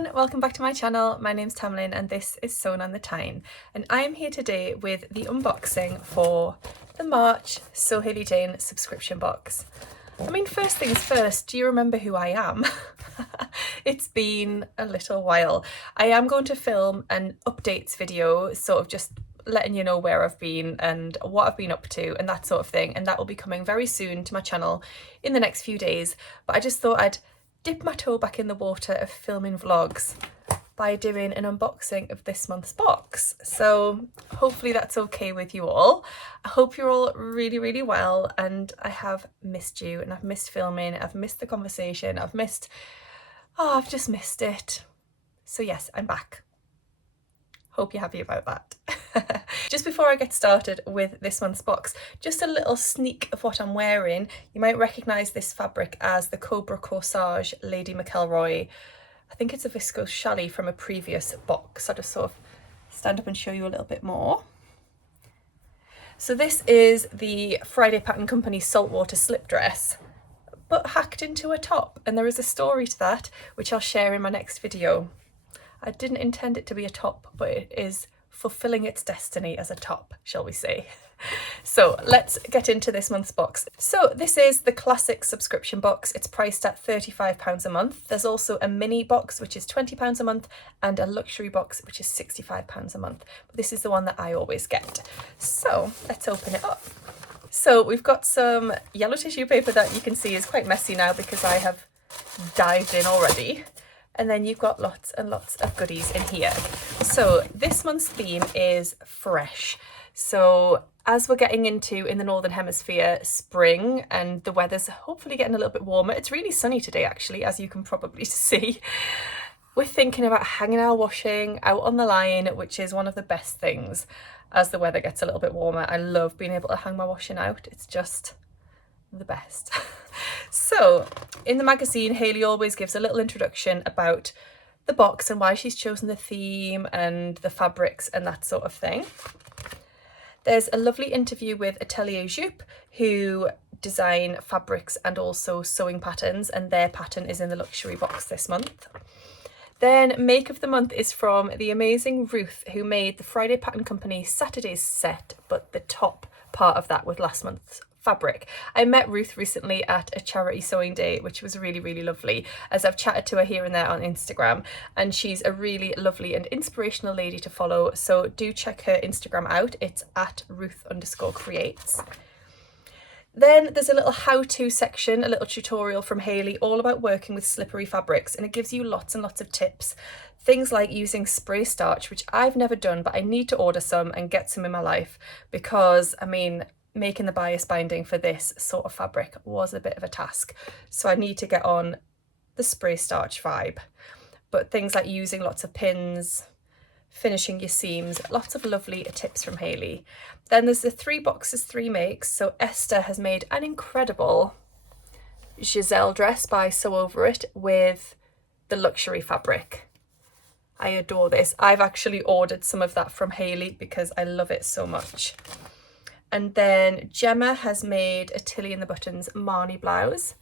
everyone, welcome back to my channel. My name's Tamlin and this is Sewn on the Tyne, and I am here today with the unboxing for the March Sew Hayley Jane subscription box. I mean, first things first, do you remember who I am? It's been a little while. I am going to film an updates video, sort of just letting you know where I've been and what I've been up to and that sort of thing, and that will be coming very soon to my channel in the next few days. But I just thought I'd dip my toe back in the water of filming vlogs by doing an unboxing of this month's box. So hopefully that's okay with you all. I hope you're all really well, and I have missed you, and I've missed filming, I've missed the conversation, I've just missed it. So yes, I'm back. Hope you're happy about that. Just before I get started with this month's box, just a little sneak of what I'm wearing. You might recognise this fabric as the Cobra Corsage Lady McElroy. I think it's a viscose challis from a previous box. I'll just sort of stand up and show you a little bit more. So this is the Friday Pattern Company saltwater slip dress, but hacked into a top, and there is a story to that which I'll share in my next video. I didn't intend it to be a top, but it is fulfilling its destiny as a top, shall we say. So let's get into this month's box. So this is the classic subscription box. It's priced at £35 a month. There's also a mini box, which is £20 a month, and a luxury box, which is £65 a month. But this is the one that I always get. So let's open it up. So we've got some yellow tissue paper that you can see is quite messy now because I have dived in already. And then you've got lots and lots of goodies in here. So this month's theme is fresh. So as we're getting into, in the Northern Hemisphere, spring, and the weather's hopefully getting a little bit warmer. It's really sunny today, actually, as you can probably see. We're thinking about hanging our washing out on the line, which is one of the best things as the weather gets a little bit warmer. I love being able to hang my washing out. It's just the best. So in the magazine, Hayley always gives a little introduction about the box and why she's chosen the theme and the fabrics and that sort of thing. There's a lovely interview with Atelier Jupe, who design fabrics and also sewing patterns, and their pattern is in the luxury box this month. Then Make of the Month is from the amazing Ruth, who made the Friday Pattern Company Saturday's set, but the top part of that was last month's fabric. I met Ruth recently at a charity sewing day, which was really lovely, as I've chatted to her here and there on Instagram, and she's a really lovely and inspirational lady to follow, so do check her Instagram out. It's at Ruth_creates. Then there's a little how-to section, a little tutorial from Hayley all about working with slippery fabrics, and it gives you lots and lots of tips. Things like using spray starch, which I've never done, but I need to order some and get some in my life, because I mean, making the bias binding for this sort of fabric was a bit of a task. So I need to get on the spray starch vibe. But things like using lots of pins, finishing your seams, lots of lovely tips from Hayley. Then there's the 3 boxes, 3 makes. So Esther has made an incredible Giselle dress by Sew Over It with the luxury fabric. I adore this. I've actually ordered some of that from Hayley because I love it so much. And then Gemma has made a Tilly and the Buttons Marnie blouse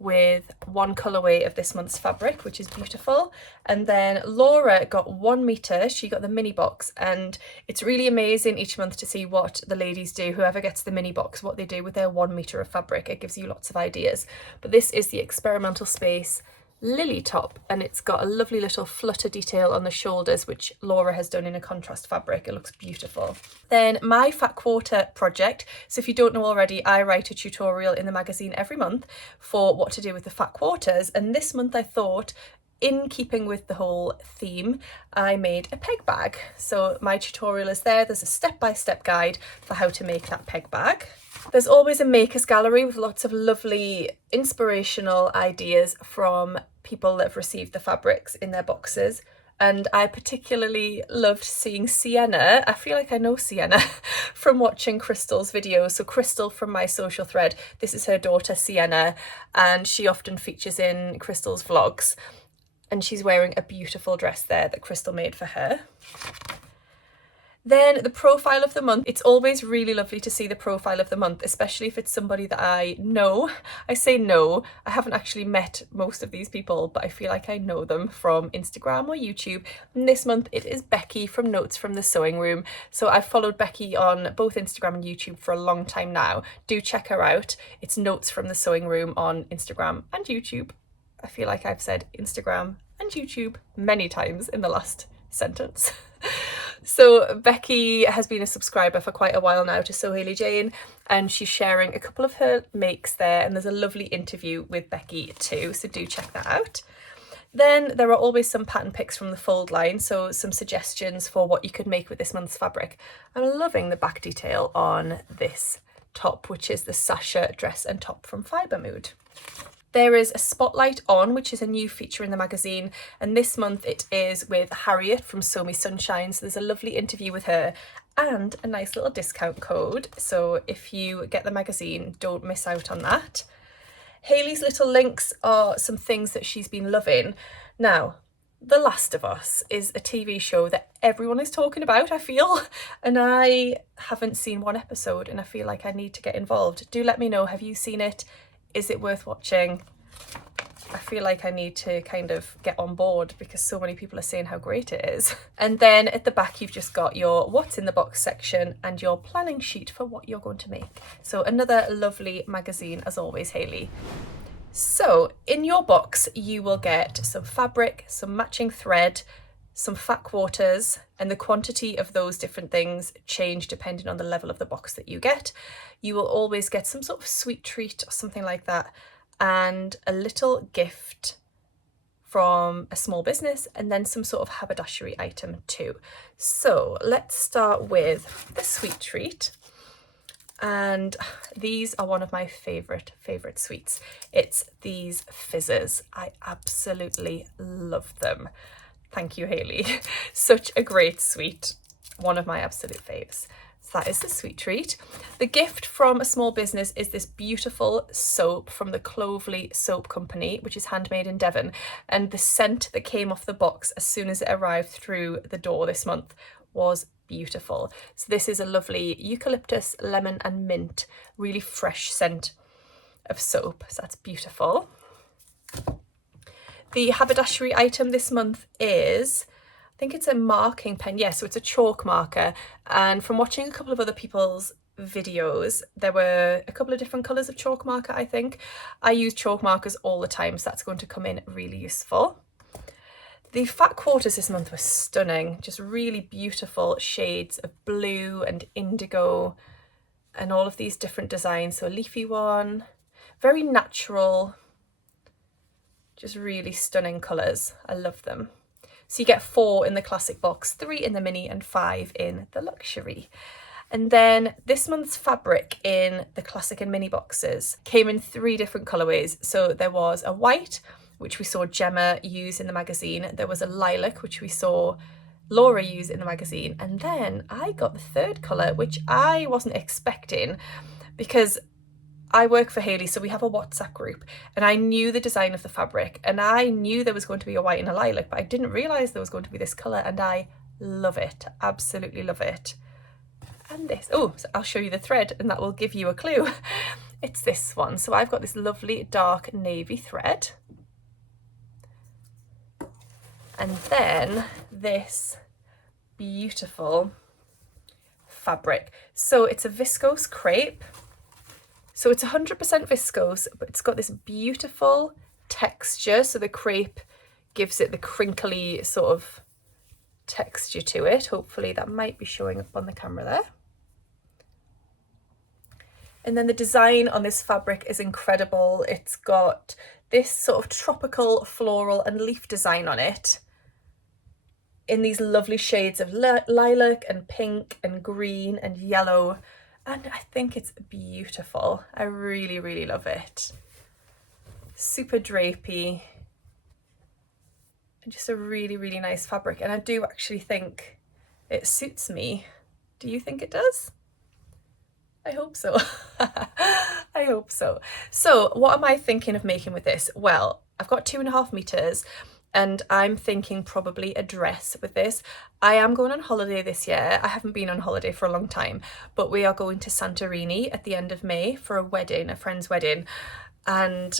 with 1 colourway of this month's fabric, which is beautiful. And then Laura got 1 metre, she got the mini box, and it's really amazing each month to see what the ladies do, whoever gets the mini box, what they do with their 1 metre of fabric. It gives you lots of ideas. But this is the Experimental Space Lily top, and it's got a lovely little flutter detail on the shoulders, which Laura has done in a contrast fabric. It looks beautiful. Then my fat quarter project. So if you don't know already, I write a tutorial in the magazine every month for what to do with the fat quarters, and this month I thought, in keeping with the whole theme, I made a peg bag. So my tutorial is there. There's a step-by-step guide for how to make that peg bag. There's always a makers gallery with lots of lovely inspirational ideas from people that have received the fabrics in their boxes. And I particularly loved seeing Sienna. I feel like I know Sienna from watching Crystal's videos. So Crystal from my social thread, this is her daughter Sienna, and she often features in Crystal's vlogs. And she's wearing a beautiful dress there that Crystal made for her. Then the profile of the month. It's always really lovely to see the profile of the month, especially if it's somebody that I know. I say no, I haven't actually met most of these people, but I feel like I know them from Instagram or YouTube. And this month it is Becky from Notes from the Sewing Room. So I've followed Becky on both Instagram and YouTube for a long time now. Do check her out. It's Notes from the Sewing Room on Instagram and YouTube. I feel like I've said Instagram and YouTube many times in the last sentence. So Becky has been a subscriber for quite a while now to Sew Hayley Jane, and she's sharing a couple of her makes there, and there's a lovely interview with Becky too, so do check that out. Then there are always some pattern picks from the fold line, so some suggestions for what you could make with this month's fabric. I'm loving the back detail on this top, which is the Sasha dress and top from Fibre Mood. There is a Spotlight On, which is a new feature in the magazine, and this month it is with Harriet from Sew Me Sunshine, so there's a lovely interview with her and a nice little discount code, so if you get the magazine, don't miss out on that. Hayley's little links are some things that she's been loving. Now, The Last of Us is a TV show that everyone is talking about, I feel, and I haven't seen one episode and I feel like I need to get involved. Do let me know, have you seen it? Is it worth watching? I feel like I need to kind of get on board because so many people are saying how great it is. And then at the back you've just got your what's in the box section and your planning sheet for what you're going to make. So another lovely magazine as always, Hayley. So in your box you will get some fabric, some matching thread, some fat quarters, and the quantity of those different things change depending on the level of the box that you get. You will always get some sort of sweet treat or something like that, and a little gift from a small business, and then some sort of haberdashery item too. So let's start with the sweet treat. And these are one of my favorite sweets. It's these fizzes. I absolutely love them. Thank you, Hayley. Such a great sweet. One of my absolute faves. So that is the sweet treat. The gift from a small business is this beautiful soap from the Clovely Soap Company, which is handmade in Devon. And the scent that came off the box as soon as it arrived through the door this month was beautiful. So this is a lovely eucalyptus, lemon and mint, really fresh scent of soap. So that's beautiful. The haberdashery item this month is, I think it's a marking pen. Yes, so it's a chalk marker. And from watching a couple of other people's videos, there were a couple of different colours of chalk marker, I think. I use chalk markers all the time, so that's going to come in really useful. The fat quarters this month were stunning, just really beautiful shades of blue and indigo and all of these different designs. So a leafy one, very natural, just really stunning colours. I love them. So you get 4 in the classic box, 3 in the mini and 5 in the luxury. And then this month's fabric in the classic and mini boxes came in 3 different colourways. So there was a white, which we saw Gemma use in the magazine. There was a lilac, which we saw Laura use in the magazine. And then I got the 3rd colour, which I wasn't expecting because I work for Hayley, so we have a WhatsApp group, and I knew the design of the fabric and I knew there was going to be a white and a lilac, but I didn't realise there was going to be this colour, and I love it, absolutely love it. And this, oh, so I'll show you the thread and that will give you a clue. It's this one. So I've got this lovely dark navy thread. And then this beautiful fabric. So it's a viscose crepe. So it's 100% viscose, but it's got this beautiful texture. So the crepe gives it the crinkly sort of texture to it. Hopefully that might be showing up on the camera there. And then the design on this fabric is incredible. It's got this sort of tropical floral and leaf design on it in these lovely shades of lilac and pink and green and yellow. And I think it's beautiful. I really, really love it. Super drapey. And just a really, really nice fabric. And I do actually think it suits me. Do you think it does? I hope so. I hope so. So what am I thinking of making with this? Well, I've got 2.5 meters. and I'm thinking probably a dress with this. I am going on holiday this year. I haven't been on holiday for a long time, but we are going to Santorini at the end of May for a wedding, a friend's wedding, and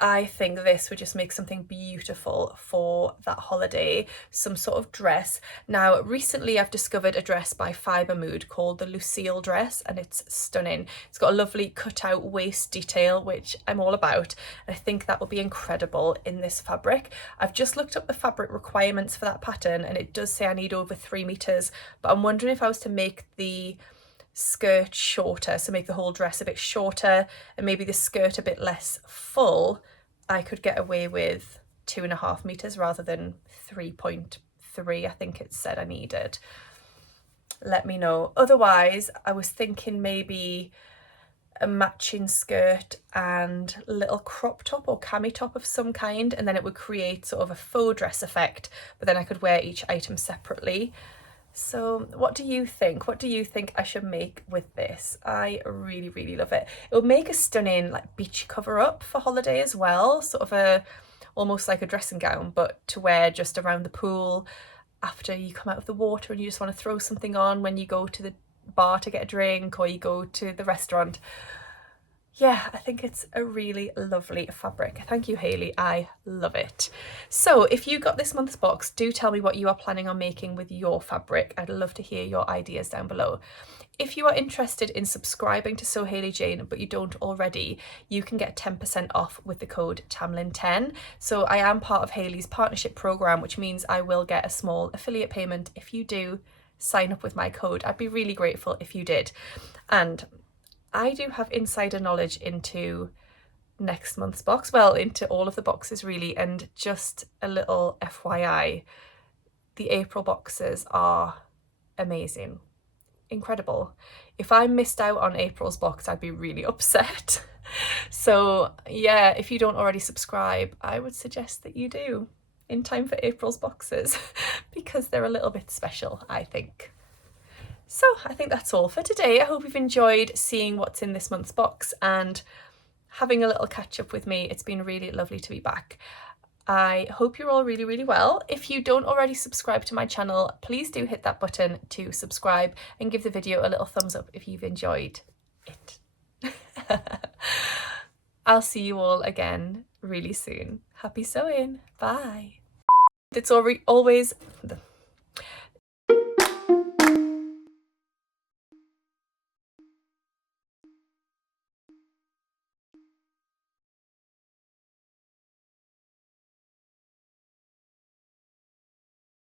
I think this would just make something beautiful for that holiday, some sort of dress. Now, recently I've discovered a dress by Fibre Mood called the Lucille dress, and it's stunning. It's got a lovely cut-out waist detail, which I'm all about. And I think that will be incredible in this fabric. I've just looked up the fabric requirements for that pattern, and it does say I need over 3 meters, but I'm wondering if I was to make the skirt shorter, so make the whole dress a bit shorter and maybe the skirt a bit less full, I could get away with 2.5 meters rather than 3.3 I think it said I needed. Let me know. Otherwise, I was thinking maybe a matching skirt and little crop top or cami top of some kind, and then it would create sort of a faux dress effect, but then I could wear each item separately. So what do you think? What do you think I should make with this? I really, really love it. It would make a stunning like beach cover up for holiday as well, sort of almost like a dressing gown, but to wear just around the pool after you come out of the water and you just want to throw something on when you go to the bar to get a drink or you go to the restaurant. Yeah, I think it's a really lovely fabric. Thank you, Hayley. I love it. So if you got this month's box, do tell me what you are planning on making with your fabric. I'd love to hear your ideas down below. If you are interested in subscribing to Sew Hayley Jane, but you don't already, you can get 10% off with the code TAMLIN10. So I am part of Hayley's partnership program, which means I will get a small affiliate payment if you do sign up with my code. I'd be really grateful if you did. And I do have insider knowledge into next month's box, well, into all of the boxes really, and just a little FYI, the April boxes are amazing, incredible. If I missed out on April's box, I'd be really upset. So yeah, if you don't already subscribe, I would suggest that you do in time for April's boxes because they're a little bit special, I think. So I think that's all for today. I hope you've enjoyed seeing what's in this month's box and having a little catch up with me. It's been really lovely to be back. I hope you're all really, really well. If you don't already subscribe to my channel, please do hit that button to subscribe and give the video a little thumbs up if you've enjoyed it. I'll see you all again really soon. Happy sewing. Bye. It's always